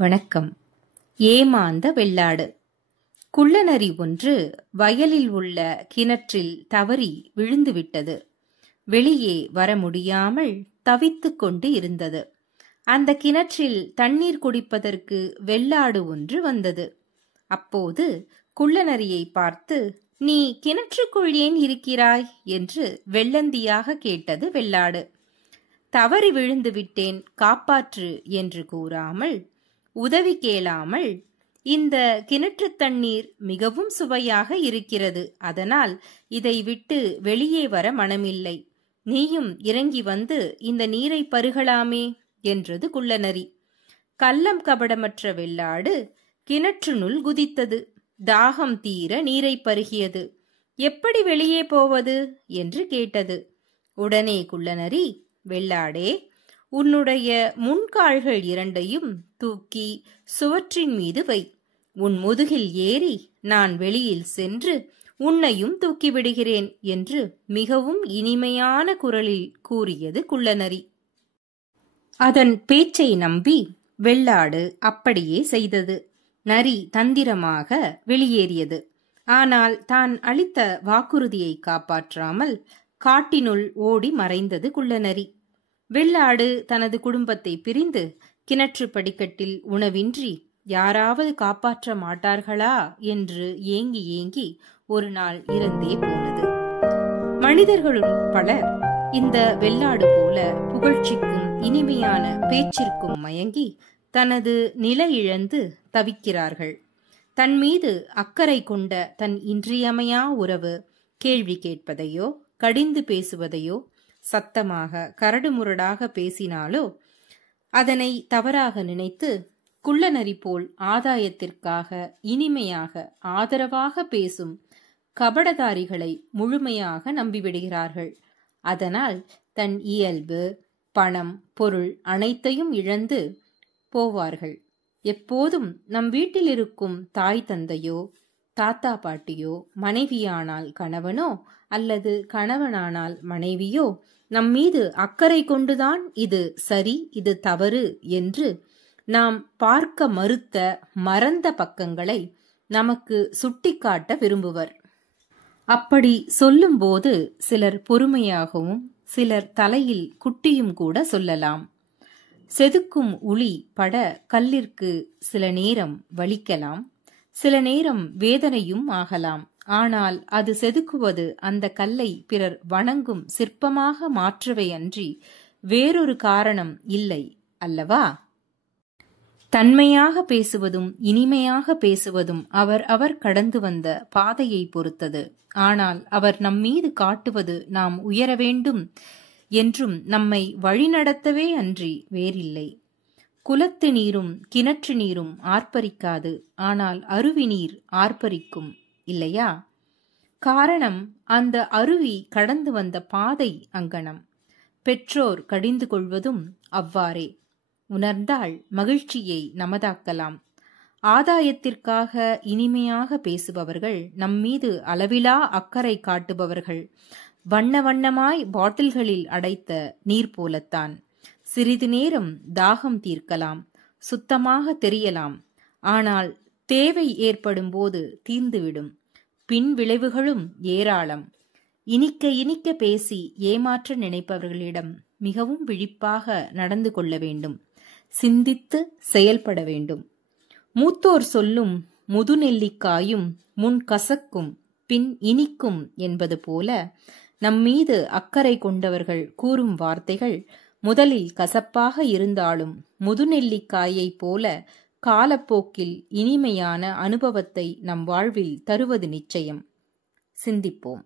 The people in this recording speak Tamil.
வணக்கம். ஏமாந்த வெள்ளாடு. குள்ளநரி ஒன்று வயலில் உள்ள கிணற்றில் தவறி விழுந்துவிட்டது. வெளியே வர முடியாமல் தவித்துக் கொண்டு இருந்தது. அந்த கிணற்றில் தண்ணீர் குடிப்பதற்கு வெள்ளாடு ஒன்று வந்தது. அப்போது குள்ளநரியை பார்த்து, "நீ கிணற்றுக்குள் ஏன் இருக்கிறாய்?" என்று வெள்ளந்தியாக கேட்டது வெள்ளாடு. "தவறி விழுந்து விட்டேன், காப்பாற்று" என்று கூறாமல், உதவி கேளாமல், "இந்த கிணற்று தண்ணீர் மிகவும் சுவையாக இருக்கிறது. அதனால் இதை விட்டு வெளியே வர மனமில்லை. நீயும் இறங்கி வந்து இந்த நீரை பருகலாமே" என்றது குள்ளநரி. கள்ளம் கபடமற்ற வெள்ளாடு கிணற்றினுள் குதித்தது. தாகம் தீர நீரை பருகியது. "எப்படி வெளியே போவது?" என்று கேட்டது. உடனே குள்ளநரி, "வெள்ளாடே, உன்னுடைய முன்கால்கள் இரண்டையும் தூக்கி சுவற்றின் மீது வை. உன் முதுகில் ஏறி நான் வெளியில் சென்று உன்னையும் தூக்கிவிடுகிறேன்" என்று மிகவும் இனிமையான குரலில் கூறியது குள்ளநரி. அதன் பேச்சை நம்பி வெள்ளாடு அப்படியே செய்தது. நரி தந்திரமாக வெளியேறியது. ஆனால் தான் அளித்த வாக்குறுதியை காப்பாற்றாமல் காட்டினுள் ஓடி மறைந்தது குள்ளநரி. வெள்ளாடு தனது குடும்பத்தை பிரிந்து கிணற்று படிக்கட்டில் உணவின்றி யாராவது காப்பாற்ற மாட்டார்களா என்று ஏங்கி ஏங்கி ஒரு நாள் இறந்தே போனது. மனிதர்களுள் பலர் இந்த வெள்ளாடு போல புகழ்ச்சிக்கும் இனிமையான பேச்சிற்கும் மயங்கி தனது நிலை இழந்து தவிக்கிறார்கள். தன் மீது அக்கறை கொண்ட தன் இன்றியமையா உறவு கேள்வி கேட்பதையோ கடிந்து பேசுவதையோ, சத்தமாக கரடுமுரடாக பேசினாலோ அதனை தவறாக நினைத்து குள்ளநரி போல் ஆதாயத்திற்காக இனிமையாக ஆதரவாக பேசும் கபடதாரிகளை முழுமையாக நம்பிவிடுகிறார்கள். அதனால் தன் இயல்பு, பணம், பொருள் அனைத்தையும் இழந்து போவார்கள். எப்போதும் நம் வீட்டில் இருக்கும் தாய் தந்தையோ தாத்தா பாட்டியோ, மனைவியானால் கணவனோ அல்லது கணவனானால் மனைவியோ நம் மீது அக்கறை கொண்டுதான் இது சரி, இது தவறு என்று நாம் பார்க்க மறந்த பக்கங்களை நமக்கு சுட்டிக்காட்ட விரும்புவர். அப்படி சொல்லும்போது சிலர் பொறுமையாகவும் சிலர் தலையில் குட்டியும் கூட சொல்லலாம். செதுக்கும் உளி பட கல்லிற்கு சில நேரம் வலிக்கலாம், சில நேரம் வேதனையும் ஆகலாம். ஆனால் அது செதுக்குவது அந்த கல்லை பிறர் வணங்கும் சிற்பமாக மாற்றவே அன்றி வேறொரு காரணம் இல்லை அல்லவா? தன்மையாக பேசுவதும் இனிமையாக பேசுவதும் அவர் கடந்து வந்த பாதையை பொறுத்தது. ஆனால் அவர் நம்மீது காட்டுவது நாம் உயர வேண்டும் என்றும் நம்மை வழிநடத்தவே அன்றி வேறில்லை. குளத்து நீரும் கிணற்று நீரும் ஆர்ப்பரிக்காது, ஆனால் அருவி நீர் ஆர்ப்பரிக்கும், இல்லையா? காரணம், அந்த அருவி கடந்து வந்த பாதை அங்கனம். பெற்றோர் கடிந்து கொள்வதும் அவ்வாறே. உணர்ந்தால் மகிழ்ச்சியை நமதாக்கலாம். ஆதாயத்திற்காக இனிமையாக பேசுபவர்கள், நம்மீது அளவிலா அக்கறை காட்டுபவர்கள் வண்ண வண்ணமாய் பாட்டில்களில் அடைத்த நீர் போலத்தான். சிறிது நேரம் தாகம் தீர்க்கலாம், சுத்தமாக தெரியலாம். ஆனால் தேவை ஏற்படும் போது தீர்ந்துவிடும். பின் விளைவுகளும் ஏராளம். இனிக்க இனிக்க பேசி ஏமாற்ற நினைப்பவர்களிடம் மிகவும் விழிப்பாக நடந்து கொள்ள வேண்டும். சிந்தித்து செயல்பட வேண்டும். மூத்தோர் சொல்லும் முதுநெல்லிக்காயும் முன் கசக்கும் பின் இனிக்கும் என்பது போல, நம்மீது அக்கறை கொண்டவர்கள் கூறும் வார்த்தைகள் முதலில் கசப்பாக இருந்தாலும் முதுநெல்லிக்காயை போல காலப்போக்கில் இனிமையான அனுபவத்தை நம் வாழ்வில் தருவது நிச்சயம். சிந்திப்போம்.